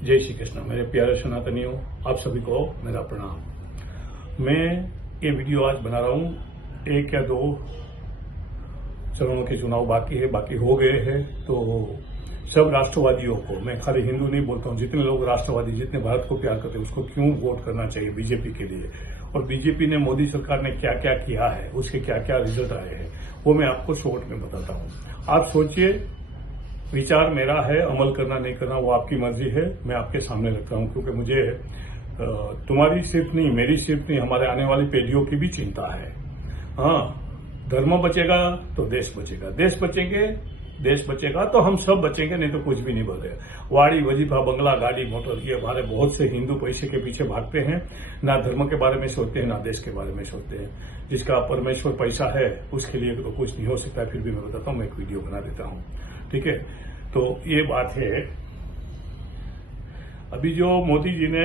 जय श्री कृष्ण। मेरे प्यारे सनातनियों, आप सभी को मेरा प्रणाम। मैं ये वीडियो आज बना रहा हूं, एक या दो चरणों के चुनाव बाकी हो गए हैं। तो सब राष्ट्रवादियों को, मैं खाली हिंदू नहीं बोलता हूं, जितने लोग राष्ट्रवादी, जितने भारत को प्यार करते हैं, उसको क्यों वोट करना चाहिए बीजेपी के लिए, और बीजेपी ने, मोदी सरकार ने क्या क्या किया है, उसके क्या क्या रिजल्ट आए हैं, वो मैं आपको शॉर्ट में बताता हूं। आप सोचिए, विचार मेरा है, अमल करना नहीं करना वो आपकी मर्जी है। मैं आपके सामने रखता हूं क्योंकि मुझे तुम्हारी सिर्फ नहीं, मेरी सिर्फ नहीं, हमारे आने वाली पीढ़ियों की भी चिंता है। हाँ, धर्म बचेगा तो देश बचेगा, देश बचेगा तो हम सब बचेंगे, नहीं तो कुछ भी नहीं बचेगा। वाड़ी, वजीफा, बंगला, गाड़ी, मोटर, ये हमारे बहुत से हिंदू पैसे के पीछे भागते हैं, ना धर्म के बारे में सोचते हैं, ना देश के बारे में सोचते हैं। जिसका परमेश्वर पैसा है उसके लिए तो कुछ नहीं हो सकता। फिर भी मैं बताता हूं, मैं एक वीडियो बना देता हूं, ठीक है। तो ये बात है, अभी जो मोदी जी ने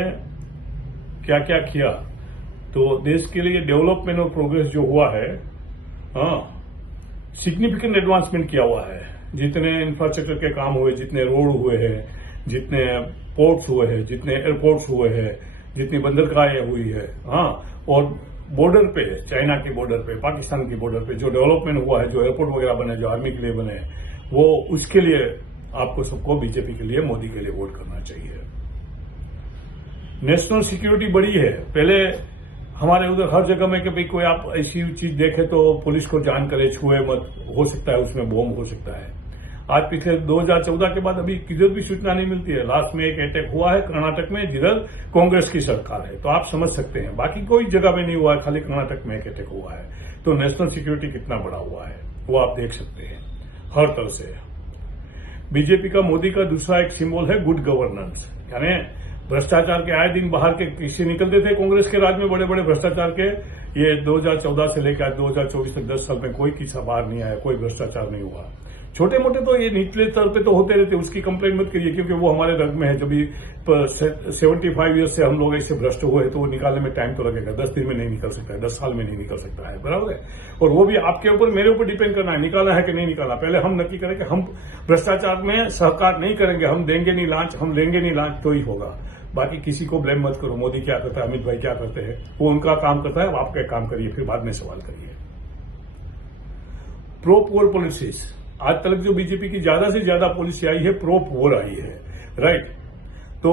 क्या क्या किया, तो देश के लिए डेवलपमेंट और प्रोग्रेस जो हुआ है, हाँ, सिग्निफिकेंट एडवांसमेंट किया हुआ है। जितने इंफ्रास्ट्रक्चर के काम हुए, जितने रोड हुए हैं, जितने पोर्ट्स हुए हैं, जितने एयरपोर्ट्स हुए हैं, जितनी बंदरगाहें हुई है, हाँ, और बॉर्डर पे, चाइना के बॉर्डर पे, पाकिस्तान की बॉर्डर पे जो डेवलपमेंट हुआ है, जो एयरपोर्ट वगैरह बने, जो आर्मी के लिए बने, वो उसके लिए आपको सबको बीजेपी के लिए, मोदी के लिए वोट करना चाहिए। नेशनल सिक्योरिटी बड़ी है। पहले हमारे उधर हर जगह में कि भाई कोई आप ऐसी चीज देखे तो पुलिस को जान करे, छुए मत, हो सकता है उसमें बॉम्ब हो सकता है। आज पिछले 2014 के बाद अभी किधर भी सूचना नहीं मिलती है। लास्ट में एक अटैक हुआ है कर्नाटक में, जिधर कांग्रेस की सरकार है, तो आप समझ सकते हैं। बाकी कोई जगह में नहीं हुआ है, खाली कर्नाटक में एक अटैक हुआ है। तो नेशनल सिक्योरिटी कितना बड़ा हुआ है वो आप देख सकते हैं हर तरह से। बीजेपी का, मोदी का दूसरा एक सिंबल है गुड गवर्नेंस, यानी भ्रष्टाचार के आए दिन बाहर के किस्से निकलते थे कांग्रेस के राज में, बड़े बड़े भ्रष्टाचार के। ये 2014 से लेकर 2024 तक 10 साल में कोई किस्सा बाहर नहीं आया, कोई भ्रष्टाचार नहीं हुआ। छोटे मोटे तो ये निचले स्तर पे तो होते रहते, उसकी कंप्लेन मत करिए, क्योंकि वो हमारे रग में है। जब 75 ईयर्स से हम लोग ऐसे भ्रष्ट हुए तो वो निकालने में टाइम तो लगेगा। 10 दिन में नहीं निकल सकता है, 10 साल में नहीं निकल सकता है, बराबर है। और वो भी आपके ऊपर, मेरे ऊपर डिपेंड करना है, निकाला है कि नहीं निकाला। पहले हम नक्की करें कि हम भ्रष्टाचार में सहकार नहीं करेंगे, हम देंगे नहीं लांच, हम लेंगे नहीं लांच, तो ही होगा। बाकी किसी को ब्लेम मत करो, मोदी क्या करता है, अमित भाई क्या करते हैं, वो उनका काम करता है, आप क्या काम करिए, फिर बाद में सवाल करिए। प्रो पुअर पॉलिसीज, आज तक जो बीजेपी की ज्यादा से ज्यादा पॉलिसी आई है, प्रो पुअर आई है, राइट। तो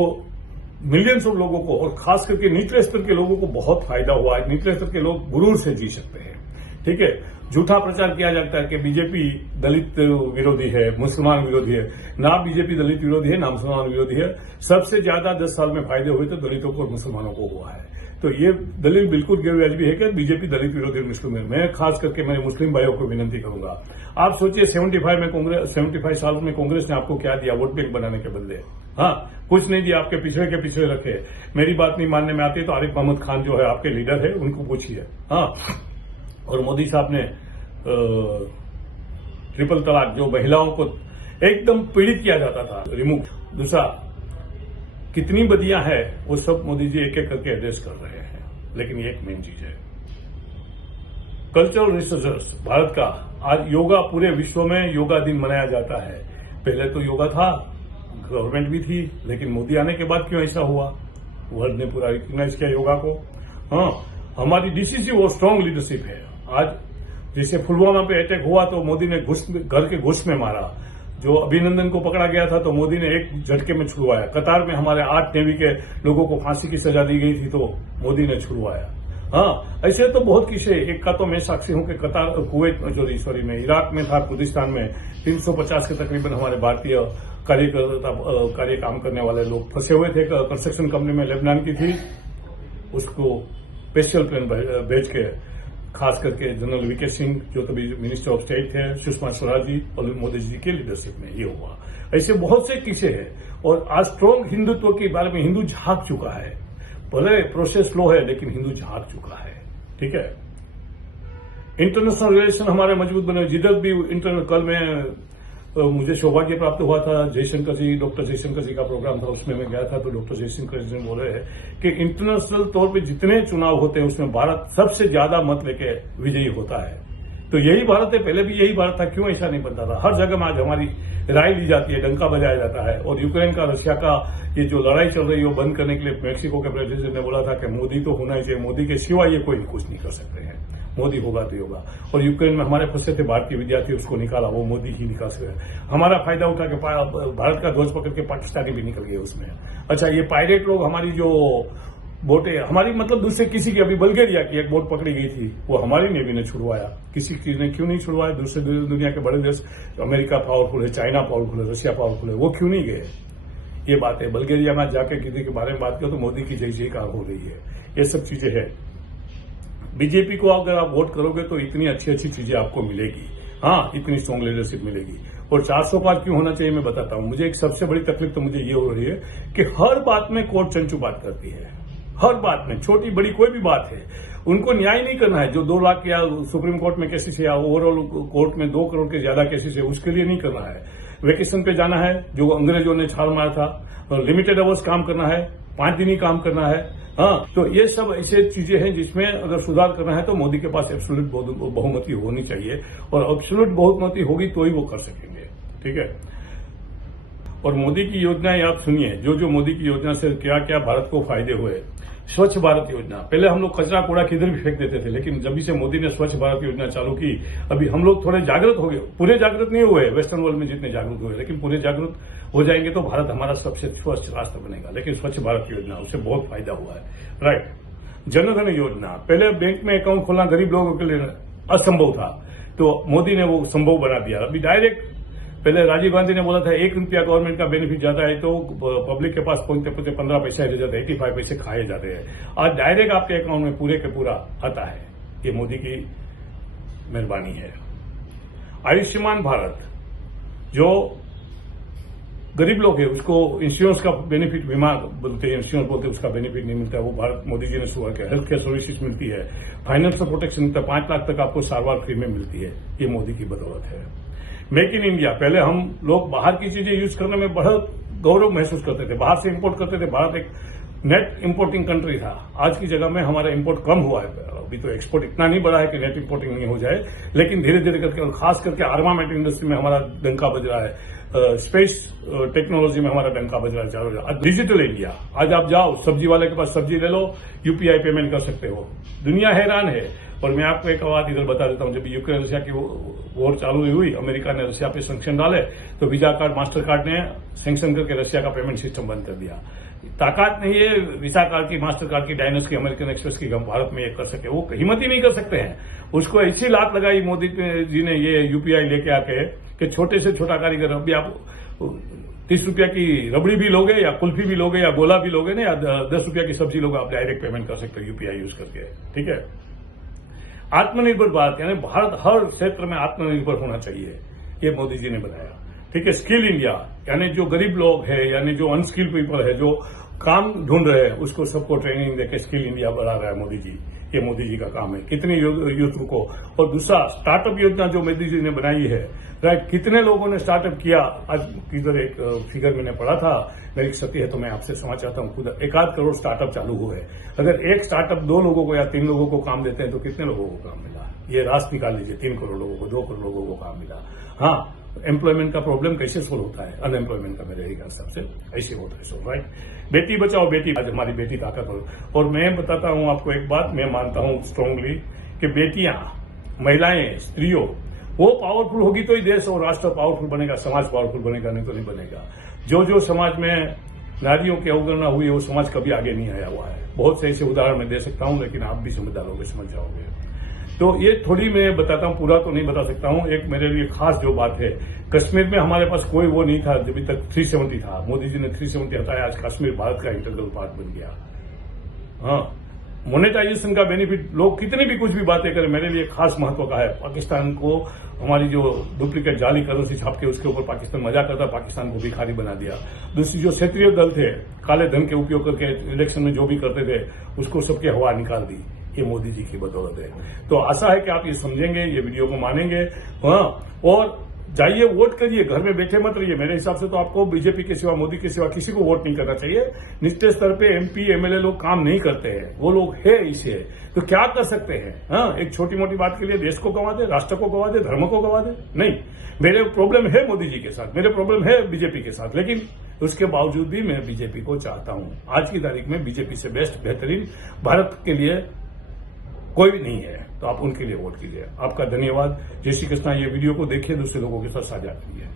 मिलियंस ऑफ लोगों को, और खास करके निचले स्तर के लोगों को बहुत फायदा हुआ है। निचले स्तर के लोग गुरूर से जी सकते हैं, ठीक है। झूठा प्रचार किया जाता है कि बीजेपी दलित विरोधी है, मुसलमान विरोधी है। ना बीजेपी दलित विरोधी है, ना मुसलमान विरोधी है। सबसे ज्यादा 10 साल में फायदे हुए तो दलितों को और मुसलमानों को हुआ है। तो ये दलील बिल्कुल गैरवाजिबी है कि बीजेपी दलित विरोधी मुस्लिम है। मैं खास करके मेरे मुस्लिम भाइयों को विनती करूंगा, आप सोचिए 75 साल में कांग्रेस ने आपको क्या दिया वोट बैंक बनाने के बदले? हाँ, कुछ नहीं दिया, आपके पिछड़े के पिछड़े रखे। मेरी बात नहीं मानने में आती तो आरिफ मोहम्मद खान जो है आपके लीडर है, उनको पूछिए। हाँ, और मोदी साहब ने ट्रिपल तलाक, जो महिलाओं को एकदम पीड़ित किया जाता था, रिमूव। दूसरा, कितनी बदियां हैं वो सब मोदी जी एक एक करके एड्रेस कर रहे हैं। लेकिन ये एक मेन चीज है, कल्चरल रिसर्चर्स भारत का, आज योगा पूरे विश्व में योगा दिन मनाया जाता है। पहले तो योगा था, गवर्नमेंट भी थी, लेकिन मोदी आने के बाद क्यों ऐसा हुआ? वर्ल्ड ने पूरा रिकॉग्नाइज किया योगा को। हाँ, हमारी डीसीसी और स्ट्रांग लीडरशिप है। आज जैसे पुलवामा पे अटैक हुआ तो मोदी ने घर के घुस में मारा। जो अभिनंदन को पकड़ा गया था तो मोदी ने एक झटके में छुड़वाया। कतार में हमारे 8 नेवी के लोगों को फांसी की सजा दी गई थी तो मोदी ने छुड़वाया। हाँ, ऐसे तो बहुत किस्से। एक का तो मैं साक्षी हूं कि कतार, कुवैत में, इराक में था, कुर्दिस्तान में 350 के तकरीबन हमारे भारतीय कार्य काम करने वाले लोग फंसे हुए थे। कंस्ट्रक्शन कंपनी में लेबनान की थी, उसको स्पेशल प्लेन भेज के, खास करके जनरल वीके सिंह जो तभी मिनिस्टर ऑफ स्टेट थे, सुषमा स्वराज जी और मोदी जी के लीडरशिप में ये हुआ। ऐसे बहुत से किस्से हैं। और आज स्ट्रांग हिंदुत्व के बारे में हिंदू झांक चुका है। भले प्रोसेस स्लो है लेकिन हिंदू झांक चुका है, ठीक है। इंटरनेशनल रिलेशन हमारे मजबूत बने, जिधर भी इंटरनल, कल में मुझे सौभाग्य प्राप्त हुआ था, जयशंकर जी, डॉक्टर जयशंकर जी का प्रोग्राम था, उसमें मैं गया था। तो डॉक्टर जयशंकर जी ने बोले हैं कि इंटरनेशनल तौर पे जितने चुनाव होते हैं उसमें भारत सबसे ज्यादा मत लेके विजयी होता है। तो यही भारत है, पहले भी यही भारत था, क्यों ऐसा नहीं बनता था? हर जगह में आज हमारी राय ली जाती है, डंका बजाया जाता है। और यूक्रेन का, रशिया का ये जो लड़ाई चल रही है वो बंद करने के लिए मेक्सिको के प्रेसिडेंट ने बोला था कि मोदी तो होना ही चाहिए, मोदी के सिवा ये कोई कुछ नहीं कर सकते हैं, मोदी होगा तो होगा। और यूक्रेन में हमारे फंसे थे भारतीय विद्यार्थी, उसको निकाला, वो मोदी ही निकाल सकते। हमारा फायदा उठा के भारत का ध्वज पकड़ के पाकिस्तानी भी निकल गए उसमें। अच्छा, ये पायलट लोग हमारी जो बोटें, हमारी मतलब दूसरे किसी की, अभी बल्गेरिया की एक बोट पकड़ी गई थी, वो हमारी नेवी ने छुड़वाया। किसी चीज ने क्यों नहीं छुड़वाया? दूसरे दुनिया के बड़े देश, अमेरिका पावरफुल है, चाइना पावरफुल है, रशिया पावरफुल है, वो क्यों नहीं गए? ये बात है। बल्गेरिया में जाकर किसी के बारे में बात करो तो मोदी की जय जयकार हो रही है। ये सब चीजें हैं। बीजेपी को अगर आप वोट करोगे तो इतनी अच्छी अच्छी चीजें आपको मिलेगी। हाँ, इतनी स्ट्रांग लीडरशिप मिलेगी। और 400 पार क्यों होना चाहिए मैं बताता हूं। मुझे एक सबसे बड़ी तकलीफ तो मुझे ये हो रही है कि हर बात में कोर्ट चंचू बात करती है। हर बात में, छोटी बड़ी कोई भी बात है, उनको न्याय नहीं करना है। जो 2 लाख या सुप्रीम कोर्ट में केसेस है या ओवरऑल कोर्ट में 2 करोड़ के ज्यादा केसेस है, उसके लिए नहीं करना है। वेकेशन पे जाना है, जो अंग्रेजों ने छाल मारा था, लिमिटेड आवर्स काम करना है, 5 दिन ही काम करना है। हाँ, तो ये सब ऐसे चीजें हैं जिसमें अगर सुधार करना है तो मोदी के पास एब्सोल्यूट बहुमति होनी चाहिए। और एब्सोल्यूट बहुमति होगी तो ही वो कर सकेंगे। ठीक है। और मोदी की योजनाएं आप सुनिए, जो जो मोदी की योजना से क्या क्या भारत को फायदे हुए। स्वच्छ भारत योजना, पहले हम लोग कचरा कूड़ा किधर भी फेंक देते थे, लेकिन जब से मोदी ने स्वच्छ भारत योजना चालू की, अभी हम लोग थोड़े जागृत हो गए। पूरे जागृत नहीं हुए वेस्टर्न वर्ल्ड में जितने जागरूक हुए, लेकिन पूरे जागरूक हो जाएंगे तो भारत हमारा सबसे स्वच्छ राष्ट्र बनेगा। लेकिन स्वच्छ भारत योजना, उससे बहुत फायदा हुआ है। राइट। जनधन योजना, पहले बैंक में अकाउंट खोलना गरीब लोगों के लिए असंभव था, तो मोदी ने वो संभव बना दिया। अभी डायरेक्ट, पहले राजीव गांधी ने बोला था 1 रुपया गवर्नमेंट का बेनिफिट जाता है तो पब्लिक के पास पहुंचते पहुंचते 15 पैसे रह जाते हैं, 85 पैसे खाए जाते हैं। आज डायरेक्ट आपके अकाउंट में पूरे के पूरा आता है। ये मोदी की मेहरबानी है। आयुष्मान भारत, जो गरीब लोग हैं उसको इंश्योरेंस का बेनिफिट, बीमा बोलते हैं, इंश्योरेंस बोलते हैं, उसका बेनिफिट नहीं मिलता है, वो भारत मोदी जी ने शुरू किया। हेल्थ केयर सर्विसेज मिलती है, फाइनेंशियल प्रोटेक्शन मिलता है, 5 लाख तक आपको सारवार फ्री में मिलती है। ये मोदी की बदौलत है। मेक इन इंडिया, पहले हम लोग बाहर की चीजें यूज करने में बहुत गौरव महसूस करते थे, बाहर से इंपोर्ट करते थे। भारत एक नेट इंपोर्टिंग कंट्री था। आज की जगह में हमारा इंपोर्ट कम हुआ है। अभी तो एक्सपोर्ट इतना नहीं बढ़ा है कि नेट इंपोर्टिंग नहीं हो जाए, लेकिन धीरे धीरे करके, और खास करके आर्मामेंट इंडस्ट्री में हमारा डंका बज रहा है, स्पेस टेक्नोलॉजी में हमारा डंका बज रहा है चारों जगह। डिजिटल इंडिया, आज आप जाओ सब्जी वाले के पास सब्जी ले लो, यूपीआई पेमेंट कर सकते हो। दुनिया हैरान है। और मैं आपको एक बात इधर बता देता हूं, जब यूक्रेन रशिया की वॉर चालू हुई, अमेरिका ने रशिया पे सैंक्शन डाले, तो वीजा कार्ड, मास्टर कार्ड ने सैंक्शन करके रशिया का पेमेंट सिस्टम बंद कर दिया। ताकत नहीं है वीजा कार्ड की, मास्टर कार्ड की, डायनस की, अमेरिकन एक्सप्रेस की, हम भारत में ये कर सके, वो हिम्मत ही नहीं कर सकते हैं। उसको ऐसी लात लगाई मोदी जी ने ये यूपीआई लेके आके कि छोटे से छोटा कारीगर, अभी आप 30 रुपया की रबड़ी भी लोगे या कुल्फी भी लोगे या गोला भी लोगे ना, या 10 रुपया की सब्जी लोगे, आप डायरेक्ट पेमेंट कर सकते हो यूपीआई यूज करके। ठीक है। आत्मनिर्भर भारत, यानी भारत हर क्षेत्र में आत्मनिर्भर होना चाहिए, ये मोदी जी ने बनाया। ठीक है। स्किल इंडिया, यानी जो गरीब लोग हैं, यानी जो अनस्किल्ड पीपल है, जो काम ढूंढ रहे हैं, उसको सबको ट्रेनिंग देकर स्किल इंडिया बढ़ा रहा है मोदी जी। ये मोदी जी का काम है। कितने यूथ को। और दूसरा, स्टार्टअप योजना जो मोदी जी ने बनाई है, राइट, कितने लोगों ने स्टार्टअप किया। आज किधर एक फिगर मैंने पढ़ा था, मेरी सत्य है तो मैं आपसे समझ चाहता हूं, खुद 1.5 करोड़ स्टार्टअप चालू हुए। अगर एक स्टार्टअप 2 लोगों को या 3 लोगों को काम देते हैं तो कितने लोगों को काम मिला? ये राशि निकाल लीजिए, 3 करोड़ लोगों को, 2 करोड़ लोगों को काम मिला। हाँ, एम्प्लॉयमेंट का प्रॉब्लम कैसे सोल्व होता है? अनएम्प्लॉयमेंट का मेरे हिसाब से ऐसे होता है सोल्व, राइट। बेटी बचाओ बेटी, आज हमारी बेटी ताकतवर। और मैं बताता हूं आपको एक बात, मैं मानता हूं स्ट्रांगली कि बेटियां, महिलाएं, स्त्रियों, वो पावरफुल होगी तो ही देश और राष्ट्र पावरफुल बनेगा, समाज पावरफुल बनेगा, नहीं तो नहीं बनेगा। जो समाज में नारियों की अवगणना हुई है वो समाज कभी आगे नहीं आया हुआ है। बहुत से ऐसे उदाहरण मैं दे सकता हूं, लेकिन आप भी समझदार होगे, समझ जाओगे। तो ये थोड़ी मैं बताता हूं, पूरा तो नहीं बता सकता हूं। एक मेरे लिए खास जो बात है, कश्मीर में हमारे पास कोई वो नहीं था जब तक 370 था। मोदी जी ने 370 हटाया, आज कश्मीर भारत का इंटीग्रल पार्ट बन गया। हाँ, मोनेटाइजेशन का बेनिफिट, लोग कितनी भी कुछ भी बातें करें, मेरे लिए खास महत्व का है। पाकिस्तान को हमारी जो डुप्लीकेट जाली करेंसी छाप के उसके ऊपर पाकिस्तान मजा करता, पाकिस्तान को भिखारी बना दिया। दूसरी, जो क्षेत्रीय दल थे, काले धन के उपयोग करके इलेक्शन में जो भी करते थे, उसको सबके हवा निकाल दी। ये मोदी जी की बदौलत है। तो आशा है कि आप ये समझेंगे, ये वीडियो को मानेंगे। हाँ, और जाइए वोट करिए, घर में बैठे मत रहिए। मेरे हिसाब से तो आपको बीजेपी के सिवा, मोदी के सिवा किसी को वोट नहीं करना चाहिए। निचले स्तर पे एमपी एमएलए लोग काम नहीं करते हैं, वो लोग है इसे, तो क्या कर सकते हैं? हाँ, एक छोटी मोटी बात के लिए देश को गंवा दे, राष्ट्र को गंवा दे, धर्म को गंवा दे? नहीं, मेरे प्रॉब्लम है मोदी जी के साथ, मेरे प्रॉब्लम है बीजेपी के साथ, लेकिन उसके बावजूद भी मैं बीजेपी को चाहता हूं। आज की तारीख में बीजेपी से बेस्ट, बेहतरीन भारत के लिए कोई भी नहीं है, तो आप उनके लिए वोट कीजिए। आपका धन्यवाद। जय श्री कृष्णा। ये वीडियो को देखिए, दूसरे लोगों के साथ साझा करिए।